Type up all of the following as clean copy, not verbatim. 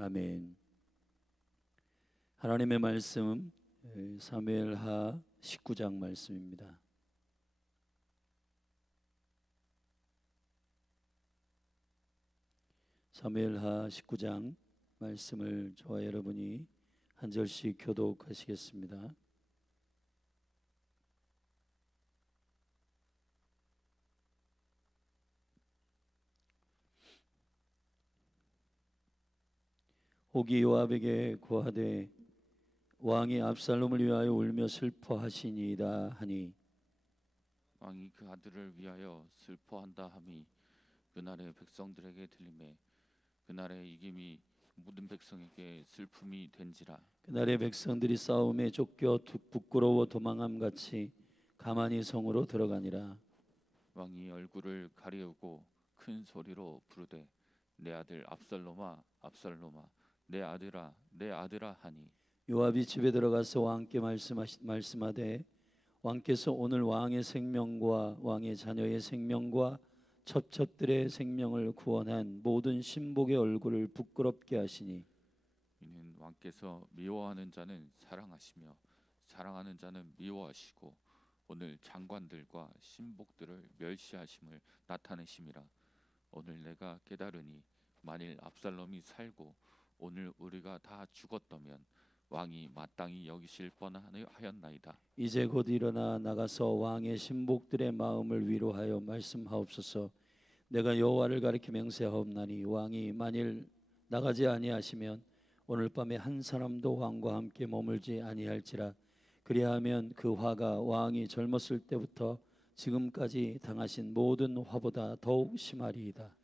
아멘. 하나님의 말씀 사무엘하 19장 말씀입니다. 사무엘하 19장 말씀을 저와 여러분이 한 절씩 교독하시겠습니다. 혹이 요압에게 고하되 왕이 압살롬을 위하여 울며 슬퍼하시니이다 하니, 왕이 그 아들을 위하여 슬퍼한다 함이 그날의 백성들에게 들리매 그날의 이김이 모든 백성에게 슬픔이 된지라. 그날의 백성들이 싸움에 쫓겨 부끄러워 도망함 같이 가만히 성으로 들어가니라. 왕이 얼굴을 가리우고 큰 소리로 부르되 내 아들 압살롬아 압살롬아 내 아들아 내 아들아 하니, 요압이 집에 들어가서 왕께 말씀하되 왕께서 오늘 왕의 생명과 왕의 자녀의 생명과 첩첩들의 생명을 구원한 모든 신복의 얼굴을 부끄럽게 하시니, 이는 왕께서 미워하는 자는 사랑하시며 사랑하는 자는 미워하시고 오늘 장관들과 신복들을 멸시하심을 나타내심이라. 오늘 내가 깨달으니 만일 압살롬이 살고 오늘 우리가 다 죽었다면 왕이 마땅히 여기실 뻔하였나이다. 이제 곧 일어나 나가서 왕의 신복들의 마음을 위로하여 말씀하옵소서. 내가 여호와를 가리켜 맹세하옵나니 왕이 만일 나가지 아니하시면 오늘 밤에 한 사람도 왕과 함께 머물지 아니할지라. 그리하면 그 화가 왕이 젊었을 때부터 지금까지 당하신 모든 화보다 더욱 심하리이다.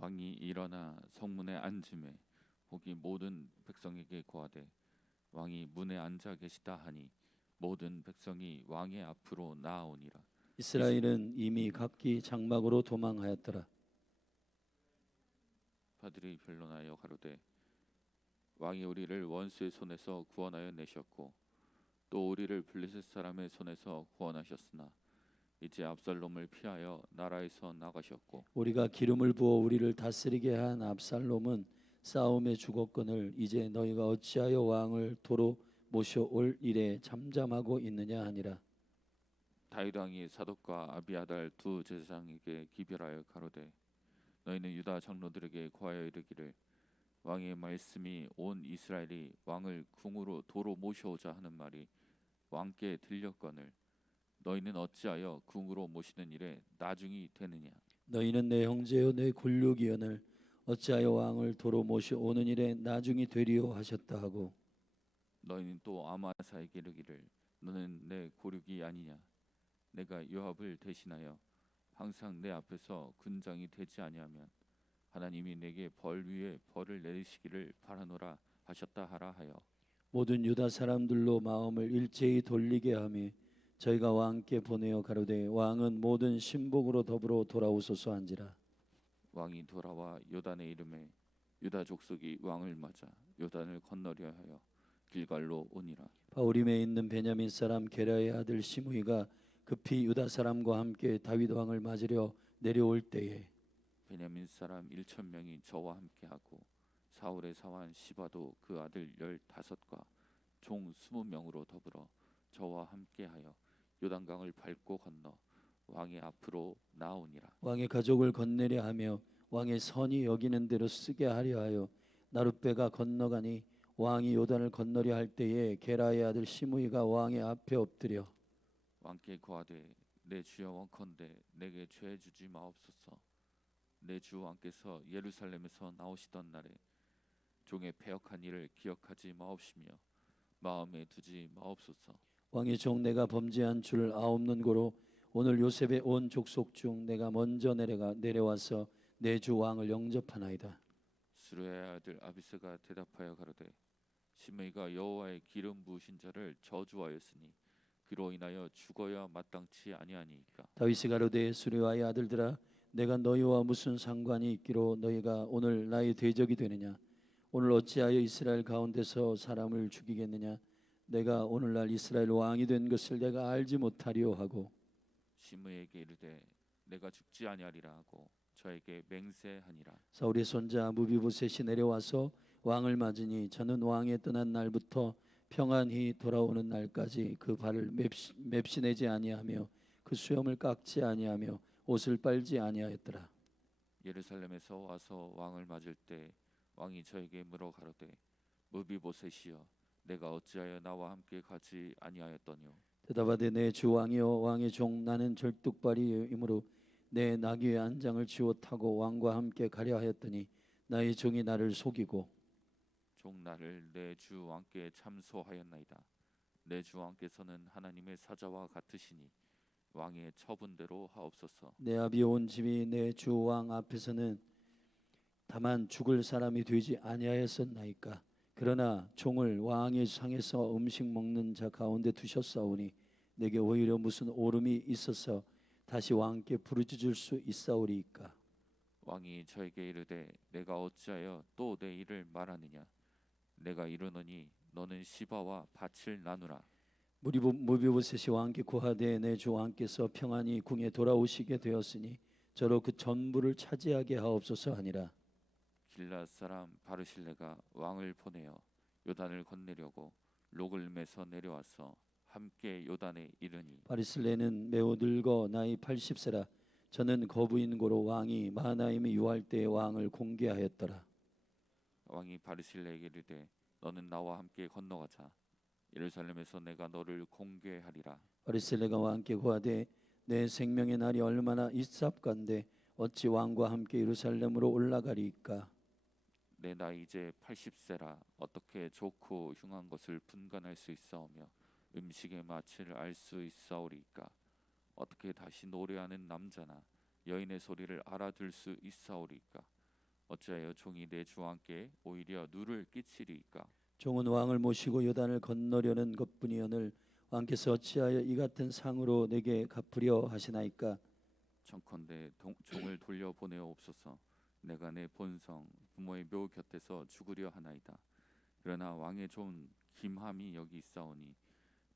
왕이 일어나 성문에 앉음에 혹이 모든 백성에게 고하되 왕이 문에 앉아 계시다 하니 모든 백성이 왕의 앞으로 나아오니라. 이스라엘은 이미 각기 장막으로 도망하였더라. 바들이 변론하여 가로되 왕이 우리를 원수의 손에서 구원하여 내셨고 또 우리를 블레셋 사람의 손에서 구원하셨으나 이제 압살롬을 피하여 나라에서 나가셨고 우리가 기름을 부어 우리를 다스리게 한 압살롬은 싸움에 죽었거늘 이제 너희가 어찌하여 왕을 도로 모셔올 일에 잠잠하고 있느냐 하니라. 다윗 왕이 사독과 아비아달 두 제사장에게 기별하여 가로되 너희는 유다 장로들에게 고하여 이르기를 왕의 말씀이 온 이스라엘이 왕을 궁으로 도로 모셔오자 하는 말이 왕께 들렸거늘 너희는 어찌하여 궁으로 모시는 일에 나중이 되느냐. 너희는 내 형제요 내 골육이여늘 어찌하여 왕을 도로 모셔오는 일에 나중이 되리요 하셨다 하고, 너희는 또 아마사에게 이르기를 너는 내 고륙이 아니냐. 내가 요압을 대신하여 항상 내 앞에서 군장이 되지 아니하면 하나님이 내게 벌 위에 벌을 내리시기를 바라노라 하셨다 하라 하여 모든 유다 사람들로 마음을 일제히 돌리게 하며 저희가 왕께 보내어 가로되 왕은 모든 신복으로 더불어 돌아오소서 한지라. 왕이 돌아와 요단에 이름에 유다 족속이 왕을 맞아 요단을 건너려 하여 길갈로 오니라. 바울임에 있는 베냐민 사람 게라의 아들 시므이가 급히 유다 사람과 함께 다윗 왕을 맞으려 내려올 때에 베냐민 사람 1,000명이 저와 함께하고 사울의 사환 시바도 그 아들 15과 종 20명으로 더불어 저와 함께하여 요단강을 밟고 건너 왕의 앞으로 나오니라. 왕의 가족을 건네려 하며 왕의 선이 여기는 대로 쓰게 하려 하여 나룻배가 건너가니 왕이 요단을 건너려 할 때에 게라의 아들 시므이가 왕의 앞에 엎드려 왕께 고하되 내 주여 원컨대 내게 죄 주지 마옵소서. 내 주 왕께서 예루살렘에서 나오시던 날에 종의 패역한 일을 기억하지 마옵시며 마음에 두지 마옵소서. 왕의 종 내가 범죄한 줄 아옵는 고로 오늘 요셉의 온 족속 중 내가 먼저 내려와서 내 주 왕을 영접하나이다. 수르의 아들 아비스가 대답하여 가로되 시므이가 여호와의 기름 부으신 자를 저주하였으니 그로 인하여 죽어야 마땅치 아니하니이까. 다윗이 가로되 수레와의 아들들아 내가 너희와 무슨 상관이 있기로 너희가 오늘 나의 대적이 되느냐. 오늘 어찌하여 이스라엘 가운데서 사람을 죽이겠느냐. 내가 오늘날 이스라엘 왕이 된 것을 내가 알지 못하리오 하고 시므에게 이르되 내가 죽지 아니하리라 하고 저에게 맹세하니라. 사울의 손자 무비보셋이 내려와서 왕을 맞으니 저는 왕이 떠난 날부터 평안히 돌아오는 날까지 그 발을 맵시내지 아니하며 그 수염을 깎지 아니하며 옷을 빨지 아니하였더라. 예루살렘에서 와서 왕을 맞을 때 왕이 저에게 물어 가로되 무비보셋이여 내가 어찌하여 나와 함께 가지 아니하였더뇨. 대답하되 내 주 왕이여 왕의 종 나는 절뚝발이이므로 내 나귀의 안장을 지워 타고 왕과 함께 가려 하였더니 나의 종이 나를 속이고 종 나를 내 주 왕께 참소하였나이다. 내 주 왕께서는 하나님의 사자와 같으시니 왕의 처분대로 하옵소서. 내 아비 온 집이 내 주 왕 앞에서는 다만 죽을 사람이 되지 아니하였었나이까. 그러나 종을 왕의 상에서 음식 먹는 자 가운데 두셨사오니 내게 오히려 무슨 오름이 있어서 다시 왕께 부르짖을 수 있사오리이까. 왕이 저에게 이르되 내가 어찌하여 또 내 일을 말하느냐. 내가 이르노니 너는 시바와 밭을 나누라. 무비보셋이 왕께 고하되 내 주 왕께서 평안히 궁에 돌아오시게 되었으니 저로 그 전부를 차지하게 하옵소서 하니라. 길앗 사람 바르실레가 왕을 보내어 요단을 건네려고 록을매서 내려와서 함께 요단에 이르니 바리슬레는 매우 늙어 나이 80세라. 저는 거부인 고로 왕이 마하나임이 유할 때의 왕을 공개하였더라. 왕이 바르실레에게 이르되 너는 나와 함께 건너가자. 예루살렘에서 내가 너를 공개하리라. 바리슬레가 왕께 고하되 내 생명의 날이 얼마나 있사옵간데 어찌 왕과 함께 예루살렘으로 올라가리이까. 내 나이 이제 80세라 어떻게 좋고 흉한 것을 분간할 수 있사오며 음식의 맛을 알 수 있사오리이까. 어떻게 다시 노래하는 남자나 여인의 소리를 알아들 수 있사오리이까. 어찌하여 종이 내 주왕께 오히려 누를 끼치리이까. 종은 왕을 모시고 요단을 건너려는 것뿐이오늘 왕께서 어찌하여 이 같은 상으로 내게 갚으려 하시나이까. 청컨대 종을 돌려 보내옵소서. 내가 내 본성 부모의 묘 곁에서 죽으려 하나이다. 그러나 왕의 종 김함이 여기 있사오니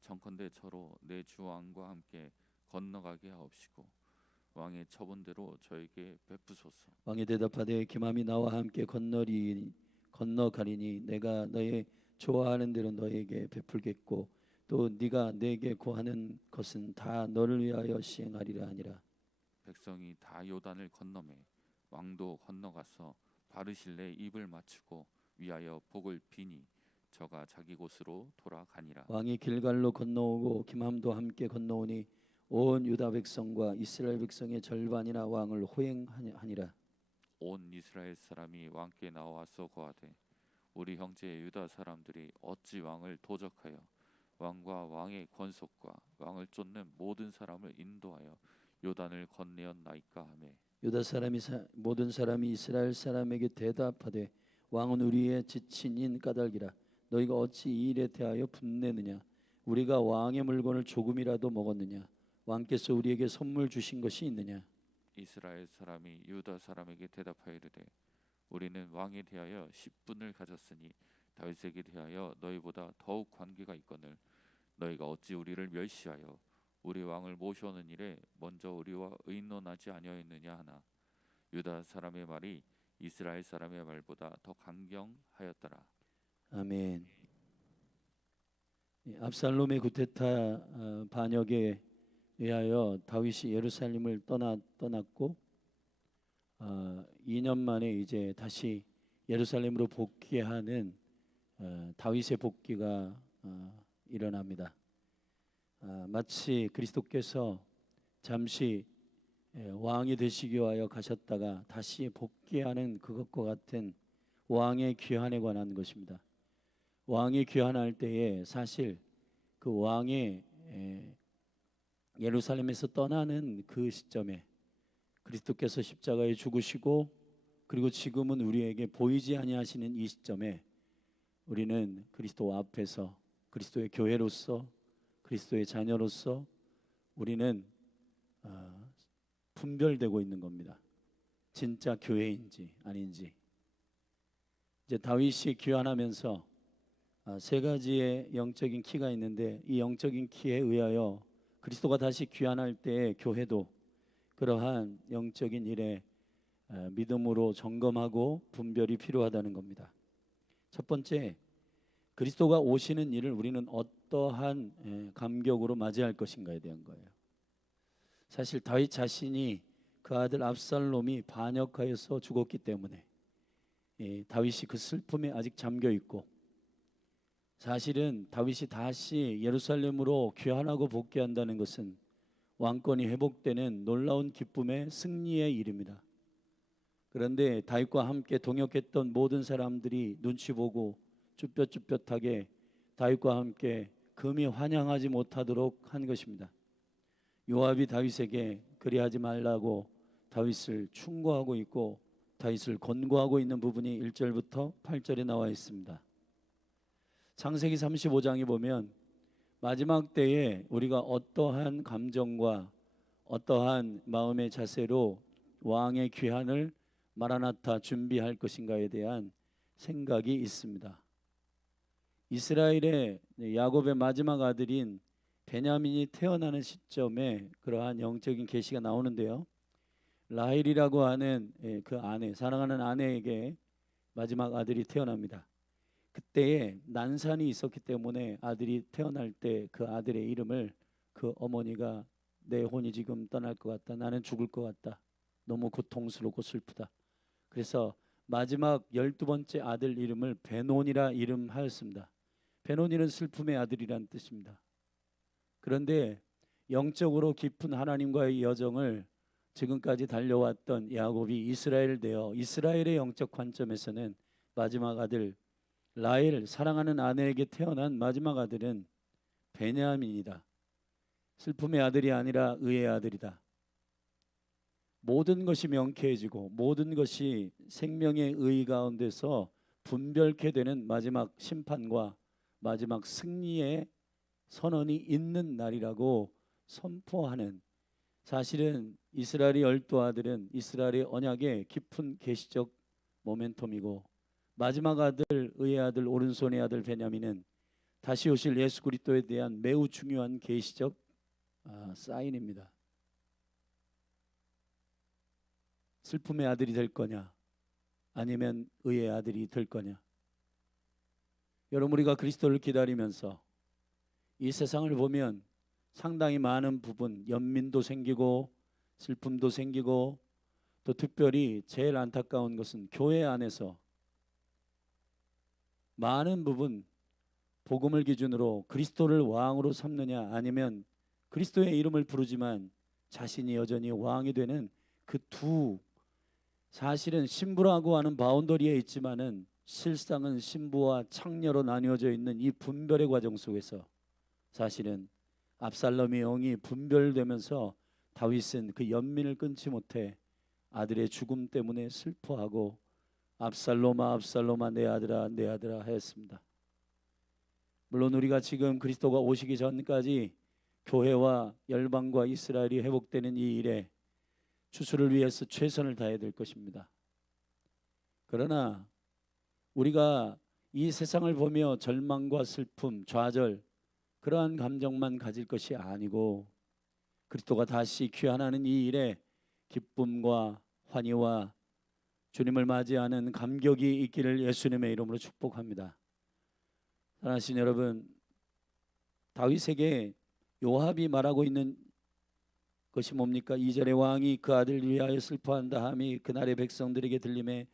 청컨대 저로 내 주왕과 함께 건너가게 하옵시고 왕의 처분대로 저에게 베푸소서. 왕이 대답하되 김함이 나와 함께 건너가리니 내가 너의 좋아하는 대로 너에게 베풀겠고 또 네가 내게 고하는 것은 다 너를 위하여 시행하리라 하니라. 백성이 다 요단을 건너매 왕도 건너가서 바르실레 입을 맞추고 위하여 복을 비니 저가 자기 곳으로 돌아가니라. 왕이 길갈로 건너오고 김함도 함께 건너오니 온 유다 백성과 이스라엘 백성의 절반이나 왕을 호행하니라. 온 이스라엘 사람이 왕께 나와서 고하되 우리 형제 유다 사람들이 어찌 왕을 도적하여 왕과 왕의 권속과 왕을 쫓는 모든 사람을 인도하여 요단을 건네었나이까 하매 유다 사람이 모든 사람이 이스라엘 사람에게 대답하되 왕은 우리의 지친인 까닭이라. 너희가 어찌 이 일에 대하여 분내느냐. 우리가 왕의 물건을 조금이라도 먹었느냐. 왕께서 우리에게 선물 주신 것이 있느냐. 이스라엘 사람이 유다 사람에게 대답하여 이르되 우리는 왕에 대하여 10분을 가졌으니 다윗에게 대하여 너희보다 더욱 관계가 있거늘 너희가 어찌 우리를 멸시하여 우리 왕을 모셔오는 일에 먼저 우리와 의논하지 아니하였느냐 하나. 유다 사람의 말이 이스라엘 사람의 말보다 더 강경하였더라. 아멘. 압살롬의 구테타 반역에 의하여 다윗이 예루살렘을 떠났고 2년 만에 이제 다시 예루살렘으로 복귀하는 다윗의 복귀가 일어납니다. 마치 그리스도께서 잠시 왕이 되시기 위하여 가셨다가 다시 복귀하는 그것과 같은 왕의 귀환에 관한 것입니다. 왕이 귀환할 때에 사실 그 왕의 예루살렘에서 떠나는 그 시점에 그리스도께서 십자가에 죽으시고 그리고 지금은 우리에게 보이지 아니하시는 이 시점에 우리는 그리스도 앞에서 그리스도의 교회로서 그리스도의 자녀로서 우리는 분별되고 있는 겁니다. 진짜 교회인지 아닌지. 이제 다윗이 귀환하면서 세 가지의 영적인 키가 있는데 이 영적인 키에 의하여 그리스도가 다시 귀환할 때 교회도 그러한 영적인 일에 믿음으로 점검하고 분별이 필요하다는 겁니다. 첫 번째, 그리스도가 오시는 일을 우리는 어떠한 감격으로 맞이할 것인가에 대한 거예요. 사실 다윗 자신이 그 아들 압살롬이 반역하여서 죽었기 때문에 다윗이 그 슬픔에 아직 잠겨 있고, 사실은 다윗이 다시 예루살렘으로 귀환하고 복귀한다는 것은 왕권이 회복되는 놀라운 기쁨의 승리의 일입니다. 그런데 다윗과 함께 동역했던 모든 사람들이 눈치 보고 쭈뼛쭈뼛하게 다윗과 함께 금이 환영하지 못하도록 한 것입니다. 요압이 다윗에게 그리하지 말라고 다윗을 충고하고 있고 다윗을 권고하고 있는 부분이 1절부터 8절에 나와 있습니다. 창세기 35장에 보면 마지막 때에 우리가 어떠한 감정과 어떠한 마음의 자세로 왕의 귀환을 마라나타 준비할 것인가에 대한 생각이 있습니다. 이스라엘의 야곱의 마지막 아들인 베냐민이 태어나는 시점에 그러한 영적인 계시가 나오는데요. 라헬이라고 하는 그 아내, 사랑하는 아내에게 마지막 아들이 태어납니다. 그때에 난산이 있었기 때문에 아들이 태어날 때 그 아들의 이름을 그 어머니가 내 혼이 지금 떠날 것 같다, 나는 죽을 것 같다, 너무 고통스럽고 슬프다, 그래서 마지막 12번째 아들 이름을 베논이라 이름하였습니다. 베논이는 슬픔의 아들이란 뜻입니다. 그런데 영적으로 깊은 하나님과의 여정을 지금까지 달려왔던 야곱이 이스라엘 되어 이스라엘의 영적 관점에서는 마지막 아들 라헬, 사랑하는 아내에게 태어난 마지막 아들은 베냐민이다. 슬픔의 아들이 아니라 의의 아들이다. 모든 것이 명쾌해지고 모든 것이 생명의 의 가운데서 분별케 되는 마지막 심판과 마지막 승리의 선언이 있는 날이라고 선포하는, 사실은 이스라엘의 12아들은 이스라엘의 언약의 깊은 계시적 모멘텀이고, 마지막 아들 의의 아들 오른손의 아들 베냐민은 다시 오실 예수 그리스도에 대한 매우 중요한 계시적 사인입니다. 슬픔의 아들이 될 거냐 아니면 의의 아들이 될 거냐. 여러분, 우리가 그리스도를 기다리면서 이 세상을 보면 상당히 많은 부분, 연민도 생기고 슬픔도 생기고, 또 특별히 제일 안타까운 것은 교회 안에서 많은 부분 복음을 기준으로 그리스도를 왕으로 삼느냐 아니면 그리스도의 이름을 부르지만 자신이 여전히 왕이 되는 그 두, 사실은 신부라고 하는 바운더리에 있지만은 실상은 신부와 창녀로 나뉘어져 있는 이 분별의 과정 속에서 사실은 압살롬의 영이 분별되면서 다윗은 그 연민을 끊지 못해 아들의 죽음 때문에 슬퍼하고 압살롬아 압살롬아 내 아들아 내 아들아 하였습니다. 물론 우리가 지금 그리스도가 오시기 전까지 교회와 열방과 이스라엘이 회복되는 이 일에 추수를 위해서 최선을 다해야 될 것입니다. 그러나 우리가 이 세상을 보며 절망과 슬픔, 좌절, 그러한 감정만 가질 것이 아니고 그리스도가 다시 귀환하는 이 일에 기쁨과 환희와 주님을 맞이하는 감격이 있기를 예수님의 이름으로 축복합니다. 사랑하신 여러분, 다윗에게 요압이 말하고 있는 것이 뭡니까? 2절에 왕이 그 아들을 위하여 슬퍼한다 함이 그날의 백성들에게 들림에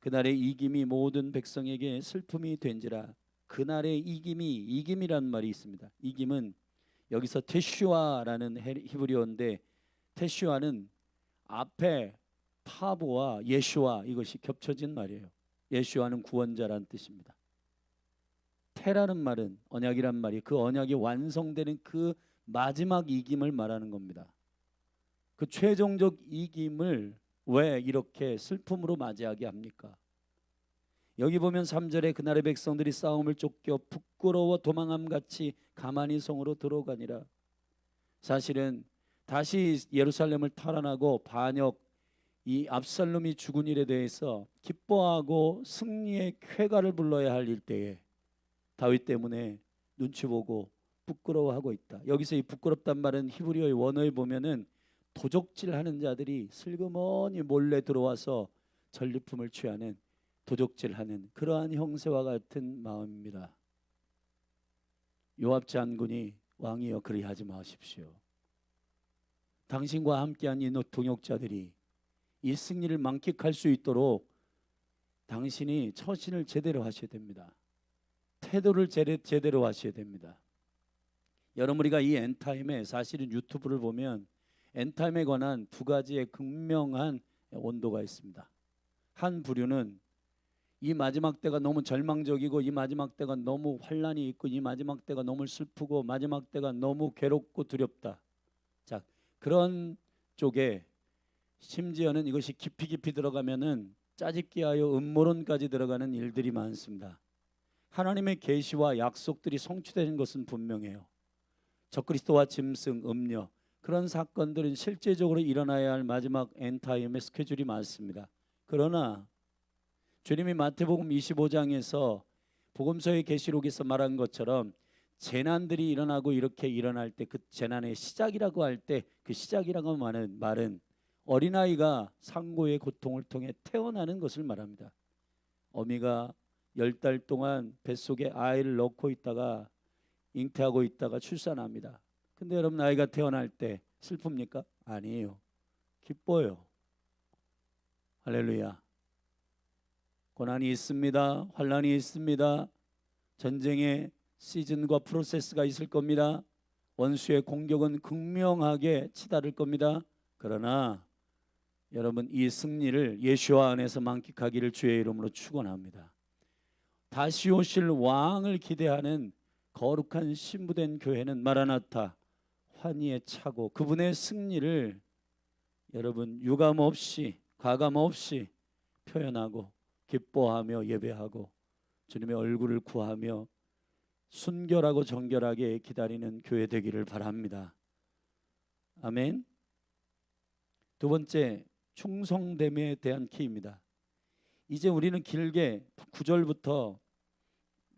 그날의 이김이 모든 백성에게 슬픔이 된지라. 그날의 이김이란 말이 있습니다. 이김은 여기서 테슈아라는 히브리어인데, 테슈아는 앞에 파보와 예슈아 이것이 겹쳐진 말이에요. 예슈아는 구원자라는 뜻입니다. 테라는 말은 언약이란 말이 그 언약이 완성되는 그 마지막 이김을 말하는 겁니다. 그 최종적 이김을 왜 이렇게 슬픔으로 맞이하게 합니까? 여기 보면 3절에 그날의 백성들이 싸움을 쫓겨 부끄러워 도망함같이 가만히 성으로 들어가니라. 사실은 다시 예루살렘을 탈환하고 반역, 이 압살롬이 죽은 일에 대해서 기뻐하고 승리의 쾌가를 불러야 할 일때에 다윗 때문에 눈치 보고 부끄러워하고 있다. 여기서 이 부끄럽단 말은 히브리어의 원어에 보면은 도적질하는 자들이 슬그머니 몰래 들어와서 전리품을 취하는 도적질하는 그러한 형세와 같은 마음입니다. 요압 장군이 왕이여 그리하지 마십시오. 당신과 함께한 이 동역자들이 이 승리를 만끽할 수 있도록 당신이 처신을 제대로 하셔야 됩니다. 태도를 제대로 하셔야 됩니다. 여러분, 우리가 이 엔타임에 사실은 유튜브를 보면 엔타임에 관한 두 가지의 극명한 온도가 있습니다. 한 부류는 이 마지막 때가 너무 절망적이고 이 마지막 때가 너무 환란이 있고 이 마지막 때가 너무 슬프고 마지막 때가 너무 괴롭고 두렵다. 자, 그런 쪽에 심지어는 이것이 깊이 들어가면은 짜집기하여 음모론까지 들어가는 일들이 많습니다. 하나님의 계시와 약속들이 성취되는 것은 분명해요. 적그리스도와 짐승, 음녀 그런 사건들은 실제적으로 일어나야 할 마지막 엔타임의 스케줄이 많습니다. 그러나 주님이 마태복음 25장에서 복음서의 계시록에서 말한 것처럼 재난들이 일어나고 이렇게 일어날 때 그 재난의 시작이라고 할 때 그 시작이라고 하는 말은 어린아이가 상고의 고통을 통해 태어나는 것을 말합니다. 어미가 10달 동안 뱃속에 아이를 넣고 있다가 잉태하고 있다가 출산합니다. 근데 여러분, 아이가 태어날 때 슬픕니까? 아니에요. 기뻐요. 할렐루야. 고난이 있습니다. 환란이 있습니다. 전쟁의 시즌과 프로세스가 있을 겁니다. 원수의 공격은 극명하게 치달을 겁니다. 그러나 여러분, 이 승리를 예수와 안에서 만끽하기를 주의 이름으로 축원합니다. 다시 오실 왕을 기대하는 거룩한 신부된 교회는 마라나타, 환희에 차고 그분의 승리를 여러분 유감 없이 가감 없이 표현하고 기뻐하며 예배하고 주님의 얼굴을 구하며 순결하고 정결하게 기다리는 교회 되기를 바랍니다. 아멘. 두 번째, 충성됨에 대한 키입니다. 이제 우리는 길게 9절부터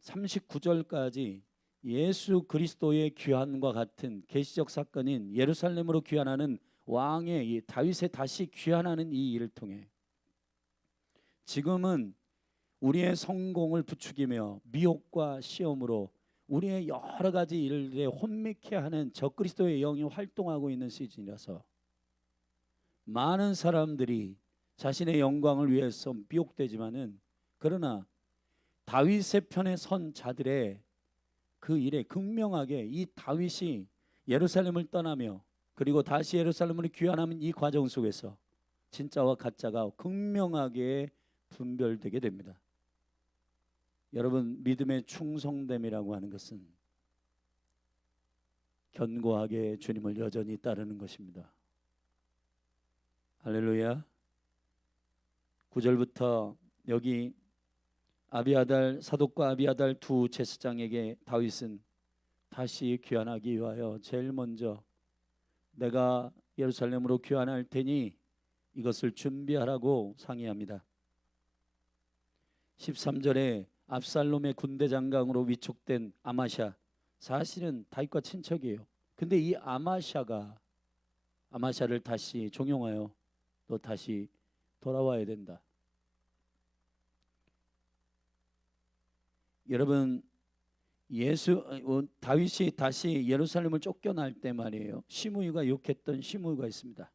39절까지 예수 그리스도의 귀환과 같은 계시적 사건인 예루살렘으로 귀환하는 왕의 이 다윗의 다시 귀환하는 이 일을 통해 지금은 우리의 성공을 부추기며 미혹과 시험으로 우리의 여러 가지 일들에 혼미케 하는 적그리스도의 영이 활동하고 있는 시즌이라서 많은 사람들이 자신의 영광을 위해서 미혹되지만은 그러나 다윗의 편에 선 자들의 그 일에 극명하게 이 다윗이 예루살렘을 떠나며 그리고 다시 예루살렘으로 귀환하는 이 과정 속에서 진짜와 가짜가 극명하게 분별되게 됩니다. 여러분, 믿음의 충성됨이라고 하는 것은 견고하게 주님을 여전히 따르는 것입니다. 할렐루야. 9절부터 여기 사독과 아비아달 두 제사장에게 다윗은 다시 귀환하기 위하여 제일 먼저 내가 예루살렘으로 귀환할 테니 이것을 준비하라고 상의합니다. 13절에 압살롬의 군대 장관으로 위촉된 아마샤, 사실은 다윗과 친척이에요. 근데 이 아마샤를 다시 종용하여 너 다시 돌아와야 된다. 여러분, 다윗이 다시 예루살렘을 쫓겨날 때 말이에요, 시므이가 욕했던 시므이가 있습니다.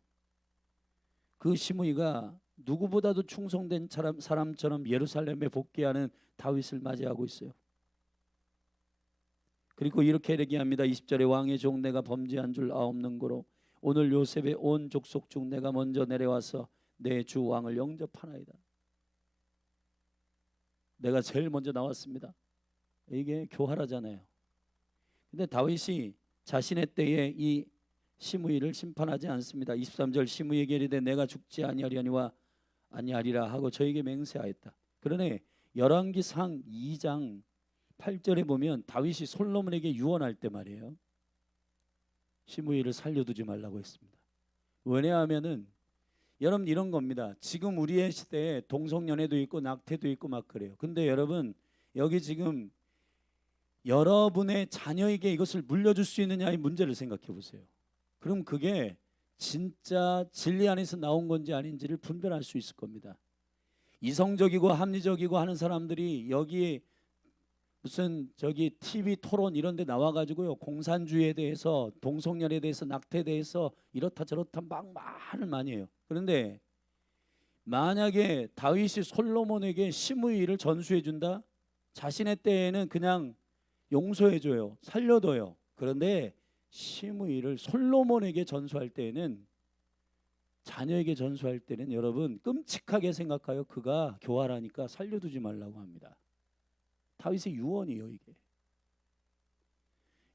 그 시므이가 누구보다도 충성된 사람처럼 예루살렘에 복귀하는 다윗을 맞이하고 있어요. 그리고 이렇게 얘기합니다. 20절에 왕의 종 내가 범죄한 줄 아옵는 고로 오늘 요셉의 온 족속 중 내가 먼저 내려와서 내 주 왕을 영접하나이다. 내가 제일 먼저 나왔습니다. 이게 교활하잖아요. 근데 다윗이 자신의 때에 이 시므이를 심판하지 않습니다. 23절 시므이에게 이르되 내가 죽지 아니하리라 하고 저에게 맹세하였다. 그러네 열왕기상 2장 8절에 보면 다윗이 솔로몬에게 유언할 때 말이에요, 시므이를 살려두지 말라고 했습니다. 왜냐하면은 여러분 이런 겁니다. 지금 우리의 시대에 동성연애도 있고 낙태도 있고 막 그래요. 근데 여러분 여기 지금 여러분의 자녀에게 이것을 물려줄 수 있느냐의 문제를 생각해 보세요. 그럼 그게 진짜 진리 안에서 나온 건지 아닌지를 분별할 수 있을 겁니다. 이성적이고 합리적이고 하는 사람들이 여기에 무슨 저기 TV 토론 이런 데 나와가지고요, 공산주의에 대해서, 동성연애에 대해서, 낙태에 대해서 이렇다 저렇다 막 말을 많이 해요. 그런데 만약에 다윗이 솔로몬에게 심의를 전수해 준다, 자신의 때에는 그냥 용서해 줘요, 살려둬요. 그런데 심의를 솔로몬에게 전수할 때에는, 자녀에게 전수할 때는 여러분 끔찍하게 생각하여 그가 교활하니까 살려두지 말라고 합니다. 다윗의 유언이에요 이게.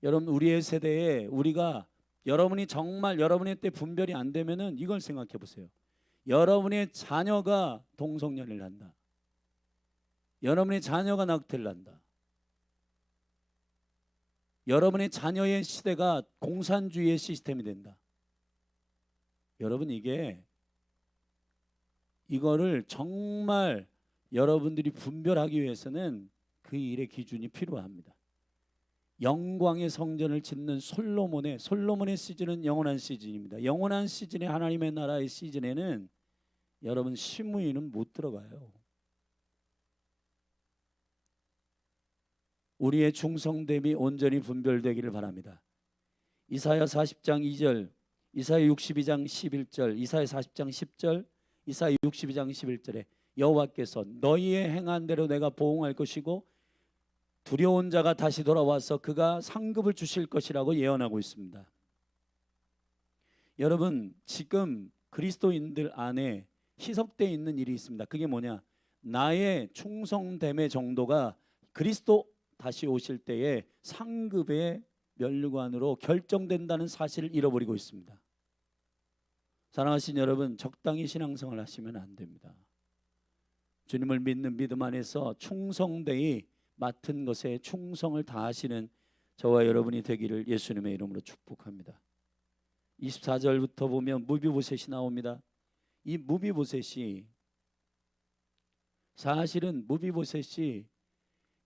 여러분, 우리의 세대에 우리가, 여러분이 정말 여러분의 때 분별이 안 되면은 이걸 생각해 보세요. 여러분의 자녀가 동성연애를 한다, 여러분의 자녀가 낙태를 한다, 여러분의 자녀의 시대가 공산주의의 시스템이 된다. 여러분, 이거를 정말 여러분들이 분별하기 위해서는 그 일의 기준이 필요합니다. 영광의 성전을 짓는 솔로몬의 시즌은 영원한 시즌입니다. 영원한 시즌에, 하나님의 나라의 시즌에는 여러분 심의는 못 들어가요. 우리의 충성됨이 온전히 분별되기를 바랍니다. 이사야 40장 2절, 이사야 62장 11절, 이사야 40장 10절, 이사야 62장 11절에 여호와께서 너희의 행한 대로 내가 보응할 것이고 두려운 자가 다시 돌아와서 그가 상급을 주실 것이라고 예언하고 있습니다. 여러분, 지금 그리스도인들 안에 희석되어 있는 일이 있습니다. 그게 뭐냐? 나의 충성됨의 정도가 그리스도 다시 오실 때에 상급의 면류관으로 결정된다는 사실을 잃어버리고 있습니다. 사랑하신 여러분, 적당히 신앙생활 하시면 안 됩니다. 주님을 믿는 믿음 안에서 충성되이 맡은 것에 충성을 다하시는 저와 여러분이 되기를 예수님의 이름으로 축복합니다. 24절부터 보면 무비보셋이 나옵니다. 이 무비보셋이, 사실은 무비보셋이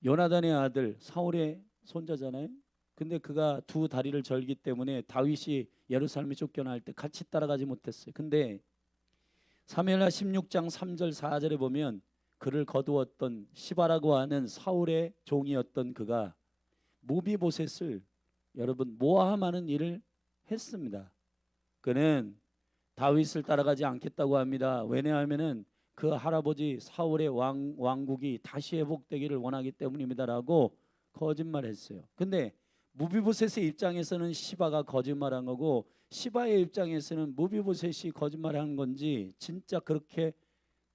요나단의 아들 사울의 손자잖아요. 근데 그가 두 다리를 절기 때문에 다윗이 예루살렘에 쫓겨날 때 같이 따라가지 못했어요. 근데 사무엘하 16장 3절 4절에 보면 그를 거두었던 시바라고 하는 사울의 종이었던 그가 무비보셋을 여러분 모함하는 일을 했습니다. 그는 다윗을 따라가지 않겠다고 합니다. 왜냐하면은 그 할아버지 사울의 왕국이 다시 회복되기를 원하기 때문입니다라고 거짓말했어요. 근데 무비보셋의 입장에서는 시바가 거짓말한 거고, 시바의 입장에서는 무비보셋이 거짓말한 건지 진짜 그렇게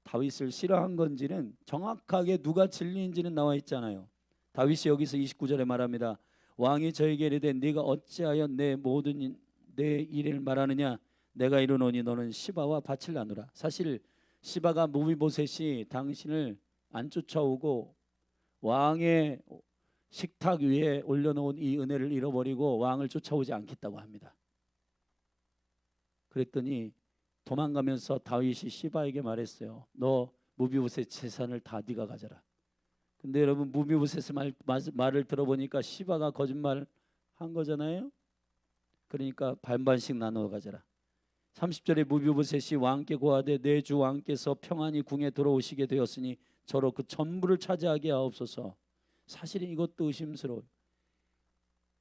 다윗을 싫어한 건지는 정확하게 누가 진리인지는 나와 있잖아요. 다윗이 여기서 29절에 말합니다. 왕이 저에게 이르되 네가 어찌하여 내 모든 내 일을 말하느냐? 내가 이르노니 너는 시바와 밭을 나누라. 사실 시바가 무비보셋이 당신을 안 쫓아오고 왕의 식탁 위에 올려놓은 이 은혜를 잃어버리고 왕을 쫓아오지 않겠다고 합니다. 그랬더니 도망가면서 다윗이 시바에게 말했어요. 너 무비보셋 재산을 다 네가 가져라. 근데 여러분, 무비보셋의 말을 들어보니까 시바가 거짓말 한 거잖아요. 그러니까 반반씩 나눠 가져라. 30절에 무비보셋이 왕께 고하되 내 주 왕께서 평안히 궁에 들어오시게 되었으니 저로 그 전부를 차지하게 하옵소서. 사실은 이것도 의심스러워요.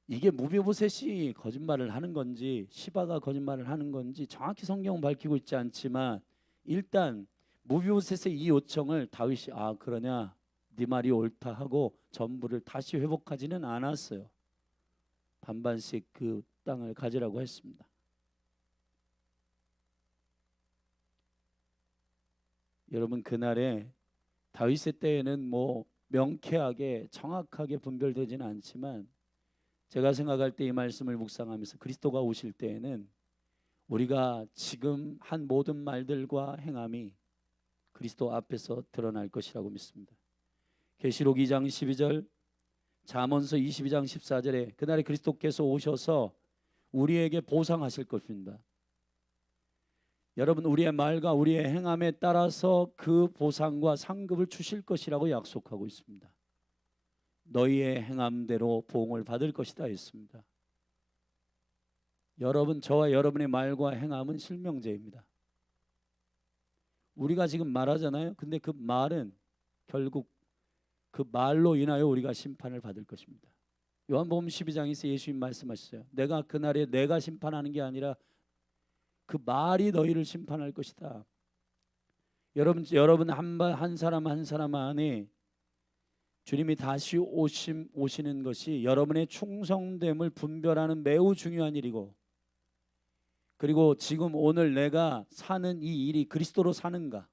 이게 무비보셋이 거짓말을 하는 건지 시바가 거짓말을 하는 건지 정확히 성경은 밝히고 있지 않지만, 일단 무비보셋의 이 요청을 다윗이 그러냐, 네 말이 옳다 하고 전부를 다시 회복하지는 않았어요. 반반씩 그 땅을 가지라고 했습니다. 여러분, 그날에 다윗의 때에는 뭐 명쾌하게 정확하게 분별되지는 않지만, 제가 생각할 때 이 말씀을 묵상하면서 그리스도가 오실 때에는 우리가 지금 한 모든 말들과 행함이 그리스도 앞에서 드러날 것이라고 믿습니다. 계시록 2장 12절, 잠언서 22장 14절에 그날에 그리스도께서 오셔서 우리에게 보상하실 것입니다. 여러분, 우리의 말과 우리의 행함에 따라서 그 보상과 상급을 주실 것이라고 약속하고 있습니다. 너희의 행함대로 보응을 받을 것이다 했습니다. 여러분, 저와 여러분의 말과 행함은 실명제입니다. 우리가 지금 말하잖아요. 근데 그 말은 결국 그 말로 인하여 우리가 심판을 받을 것입니다. 요한복음 12장에서 예수님 말씀하셨어요. 내가 그날에 내가 심판하는 게 아니라 그 말이 너희를 심판할 것이다. 여러분 한 사람 한 사람 안에 주님이 다시 오시는 것이 여러분의 충성됨을 분별하는 매우 중요한 일이고, 그리고 지금 오늘 내가 사는 이 일이 그리스도로 사는가.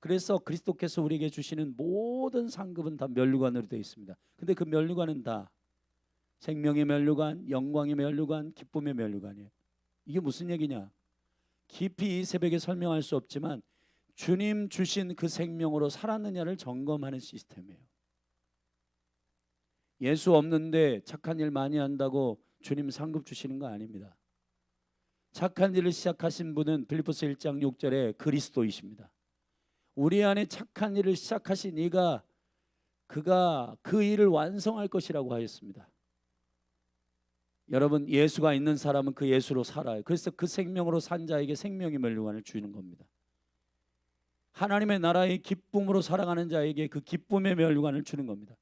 그래서 그리스도께서 우리에게 주시는 모든 상급은 다 면류관으로 되어 있습니다. 근데 그 면류관은 다 생명의 면류관, 영광의 면류관, 기쁨의 면류관이에요. 이게 무슨 얘기냐? 깊이 이 새벽에 설명할 수 없지만 주님 주신 그 생명으로 살았느냐를 점검하는 시스템이에요. 예수 없는데 착한 일 많이 한다고 주님 상급 주시는 거 아닙니다. 착한 일을 시작하신 분은 빌립보서 1장 6절에 그리스도이십니다. 우리 안에 착한 일을 시작하신 이가 그가 그 일을 완성할 것이라고 하였습니다. 여러분, 예수가 있는 사람은 그 예수로 살아요. 그래서 그 생명으로 산 자에게 생명의 면류관을 주는 겁니다. 하나님의 나라의 기쁨으로 살아가는 자에게 그 기쁨의 면류관을 주는 겁니다.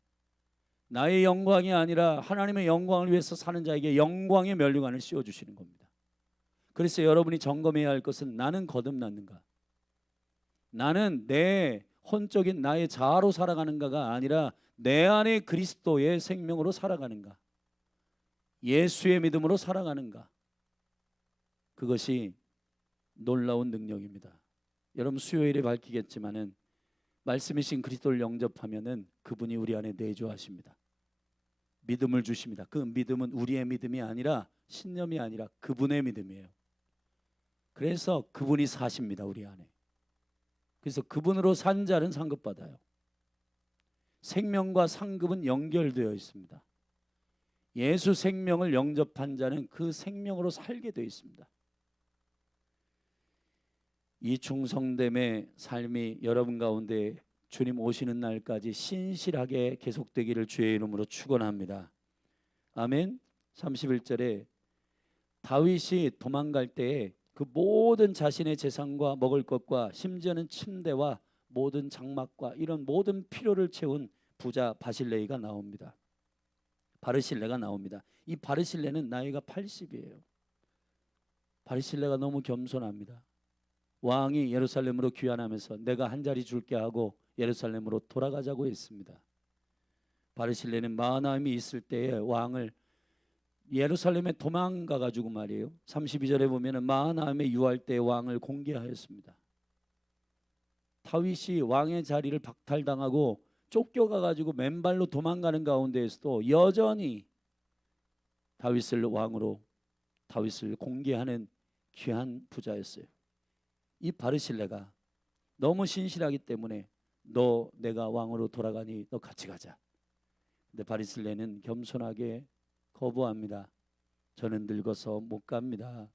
나의 영광이 아니라 하나님의 영광을 위해서 사는 자에게 영광의 면류관을 씌워주시는 겁니다. 그래서 여러분이 점검해야 할 것은 나는 거듭났는가? 나는 내 혼적인 나의 자아로 살아가는가가 아니라 내 안에 그리스도의 생명으로 살아가는가? 예수의 믿음으로 살아가는가? 그것이 놀라운 능력입니다. 여러분 수요일에 밝히겠지만은 말씀이신 그리스도를 영접하면은 그분이 우리 안에 내주하십니다. 믿음을 주십니다. 그 믿음은 우리의 믿음이 아니라 신념이 아니라 그분의 믿음이에요. 그래서 그분이 사십니다. 우리 안에. 그래서 그분으로 산 자는 상급 받아요. 생명과 상급은 연결되어 있습니다. 예수 생명을 영접한 자는 그 생명으로 살게 되어 있습니다. 이 충성됨의 삶이 여러분 가운데 주님 오시는 날까지 신실하게 계속되기를 주의 이름으로 축원합니다. 아멘. 31절에 다윗이 도망갈 때에 그 모든 자신의 재산과 먹을 것과 심지어는 침대와 모든 장막과 이런 모든 필요를 채운 부자 바실레이가 나옵니다. 바르실레가 나옵니다. 이 바르실레는 나이가 80이에요. 바르실레가 너무 겸손합니다. 왕이 예루살렘으로 귀환하면서 내가 한 자리 줄게 하고 예루살렘으로 돌아가자고 했습니다. 바르실레는 마하나임이 있을 때에 왕을 예루살렘에 도망가 가지고 말이에요. 32절에 보면은 마하나임에 유할 때 왕을 공개하였습니다. 다윗이 왕의 자리를 박탈당하고 쫓겨가 가지고 맨발로 도망가는 가운데에서도 여전히 다윗을 왕으로 다윗을 공개하는 귀한 부자였어요. 이 바르실레가 너무 신실하기 때문에 너 내가 왕으로 돌아가니 너 같이 가자. 근데 바르실레는 겸손하게 거부합니다. 저는 늙어서 못 갑니다.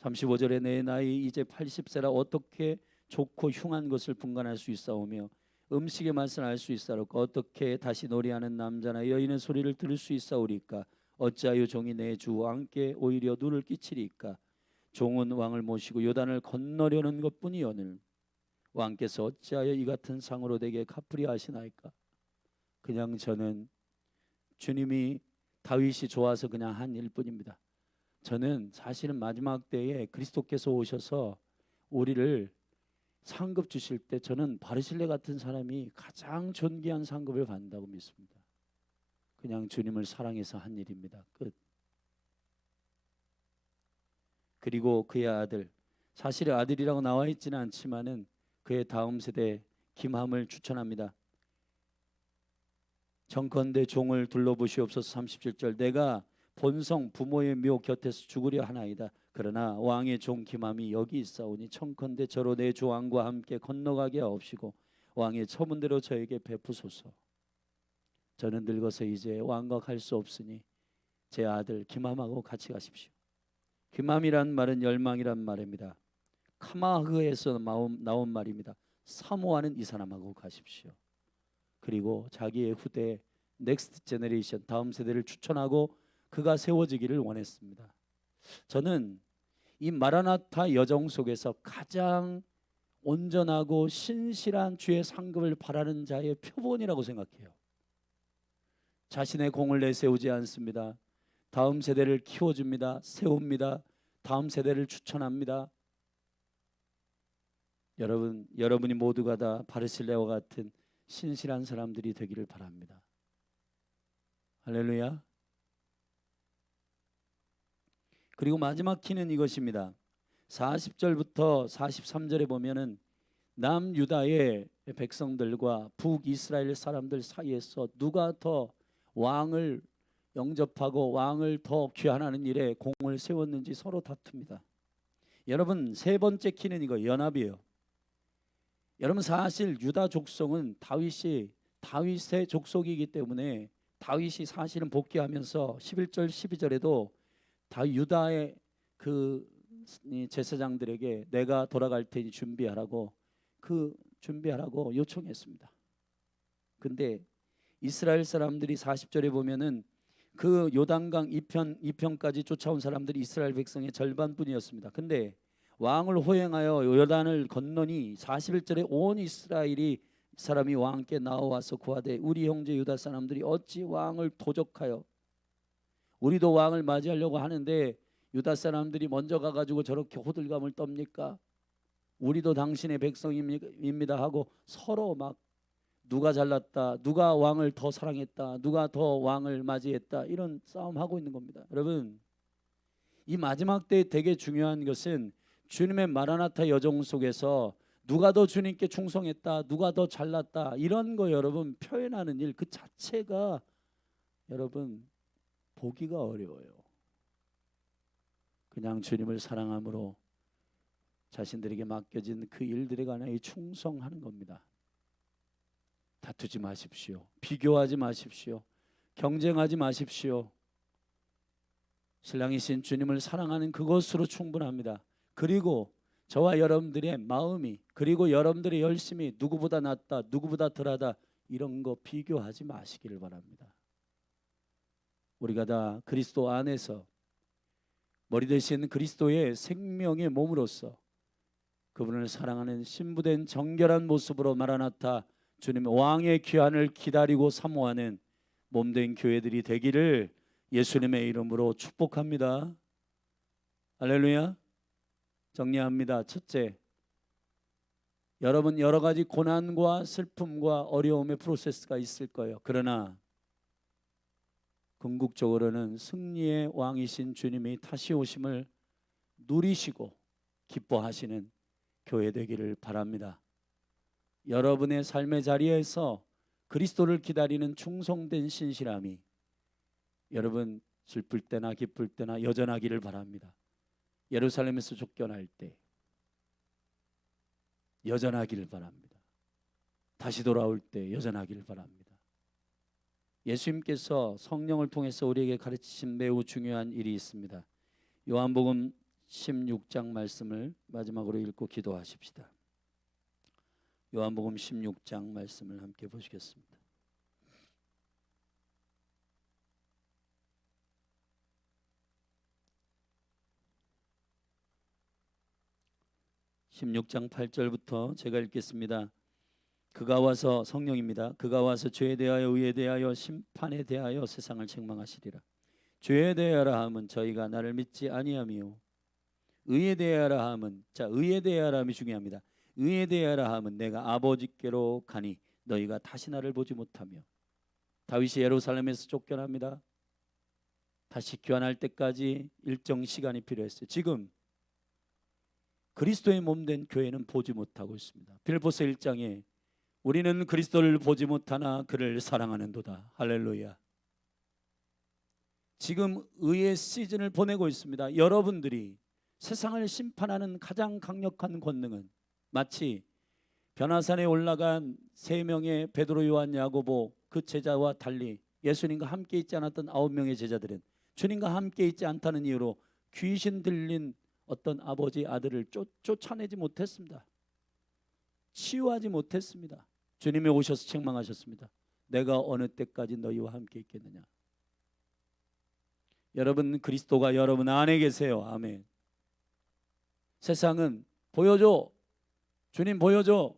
35절에 내 나이 이제 80세라 어떻게 좋고 흉한 것을 분간할 수 있사오며 음식의 맛을 알 수 있사오까 어떻게 다시 노래하는 남자나 여인의 소리를 들을 수 있사오리까 어찌하여 종이 내 주 왕께 오히려 누를 끼치리까 종은 왕을 모시고 요단을 건너려는 것뿐이오늘 왕께서 어찌하여 이 같은 상으로 내게 갚으려 하시나이까. 그냥 저는 주님이 다윗이 좋아서 그냥 한 일뿐입니다. 저는 사실은 마지막 때에 그리스도께서 오셔서 우리를 상급 주실 때 저는 바르실레 같은 사람이 가장 존귀한 상급을 받는다고 믿습니다. 그냥 주님을 사랑해서 한 일입니다. 끝. 그리고 그의 아들, 사실은 아들이라고 나와 있지는 않지만은 그의 다음 세대 김함을 추천합니다. 정컨대 종을 둘러보시옵소서. 37절 내가 본성 부모의 묘 곁에서 죽으려 하나이다. 그러나 왕의 종 김함이 여기 있사오니 청컨대 저로 내 주 왕과 함께 건너가게 하옵시고 왕의 처분대로 저에게 베푸소서. 저는 늙어서 이제 왕과 갈 수 없으니 제 아들 김함하고 같이 가십시오. 김함이란 말은 열망이란 말입니다. 카마흐에서 나온 말입니다. 사모하는 이 사람하고 가십시오. 그리고 자기의 후대 넥스트 제너레이션 다음 세대를 추천하고 그가 세워지기를 원했습니다. 저는 이 마라나타 여정 속에서 가장 온전하고 신실한 주의 상급을 바라는 자의 표본이라고 생각해요. 자신의 공을 내세우지 않습니다. 다음 세대를 키워줍니다. 세웁니다. 다음 세대를 추천합니다. 여러분이 모두가 다 바르실레와 같은 신실한 사람들이 되기를 바랍니다. 할렐루야. 그리고 마지막 키는 이것입니다. 40절부터 43절에 보면은 남유다의 백성들과 북이스라엘 사람들 사이에서 누가 더 왕을 영접하고 왕을 더 귀환하는 일에 공을 세웠는지 서로 다툽니다. 여러분, 세 번째 키는 이거 연합이에요. 여러분, 사실 유다 족속은 다윗의 족속이기 때문에 다윗이 사실은 복귀하면서 11절 12절에도 다 유다의 그 제사장들에게 내가 돌아갈 테니 준비하라고 요청했습니다. 근데 이스라엘 사람들이 40절에 보면은 그 요단강 이편까지 쫓아온 사람들이 이스라엘 백성의 절반뿐이었습니다. 근데 왕을 호행하여 요단을 건너니 41절에 온 이스라엘이 사람이 왕께 나와서 구하되 우리 형제 유다 사람들이 어찌 왕을 도적하여 우리도 왕을 맞이하려고 하는데 유다 사람들이 먼저 가가지고 저렇게 호들갑을 떱니까? 우리도 당신의 백성입니다 하고 서로 막 누가 잘났다, 누가 왕을 더 사랑했다, 누가 더 왕을 맞이했다, 이런 싸움하고 있는 겁니다. 여러분, 이 마지막 때 되게 중요한 것은 주님의 마라나타 여정 속에서 누가 더 주님께 충성했다, 누가 더 잘났다, 이런 거 여러분 표현하는 일 그 자체가 여러분 보기가 어려워요. 그냥 주님을 사랑함으로 자신들에게 맡겨진 그 일들에 관하여 충성하는 겁니다. 다투지 마십시오. 비교하지 마십시오. 경쟁하지 마십시오. 신랑이신 주님을 사랑하는 그것으로 충분합니다. 그리고 저와 여러분들의 마음이, 그리고 여러분들의 열심이 누구보다 낫다, 누구보다 덜하다, 이런 거 비교하지 마시기를 바랍니다. 우리가 다 그리스도 안에서 머리 대신 그리스도의 생명의 몸으로서 그분을 사랑하는 신부된 정결한 모습으로 마라나타 주님의 왕의 귀환을 기다리고 사모하는 몸된 교회들이 되기를 예수님의 이름으로 축복합니다. 할렐루야. 정리합니다. 첫째, 여러분 여러 가지 고난과 슬픔과 어려움의 프로세스가 있을 거예요. 그러나 궁극적으로는 승리의 왕이신 주님이 다시 오심을 누리시고 기뻐하시는 교회 되기를 바랍니다. 여러분의 삶의 자리에서 그리스도를 기다리는 충성된 신실함이 여러분 슬플 때나 기쁠 때나 여전하기를 바랍니다. 예루살렘에서 쫓겨날 때 여전하기를 바랍니다. 다시 돌아올 때 여전하기를 바랍니다. 예수님께서 성령을 통해서 우리에게 가르치신 매우 중요한 일이 있습니다. 요한복음 16장 말씀을 마지막으로 읽고 기도하십시다. 요한복음 16장 말씀을 함께 보시겠습니다. (16장 8절부터) 제가 읽겠습니다. 그가 와서, 성령입니다. 그가 와서 죄에 대하여 의에 대하여 심판에 대하여 세상을 책망하시리라. 죄에 대하여라 함은 저희가 나를 믿지 아니함이요 의에 대하여라 함은, 자, 의에 대하여라 함이 중요합니다. 의에 대하여라 함은 내가 아버지께로 가니 너희가 다시 나를 보지 못하며. 다윗이 예루살렘에서 쫓겨납니다. 다시 귀환할 때까지 일정 시간이 필요했어요. 지금 그리스도의 몸된 교회는 보지 못하고 있습니다. 빌보서 1장에 우리는 그리스도를 보지 못하나 그를 사랑하는도다. 할렐루야. 지금 의의 시즌을 보내고 있습니다. 여러분들이 세상을 심판하는 가장 강력한 권능은 마치 변화산에 올라간 3명의 베드로, 요한, 야고보 그 제자와 달리 예수님과 함께 있지 않았던 9명의 제자들은 주님과 함께 있지 않다는 이유로 귀신 들린 어떤 아버지 아들을 쫓아내지 못했습니다. 치유하지 못했습니다. 주님이 오셔서 책망하셨습니다. 내가 어느 때까지 너희와 함께 있겠느냐. 여러분 그리스도가 여러분 안에 계세요. 아멘. 세상은 보여줘, 주님 보여줘.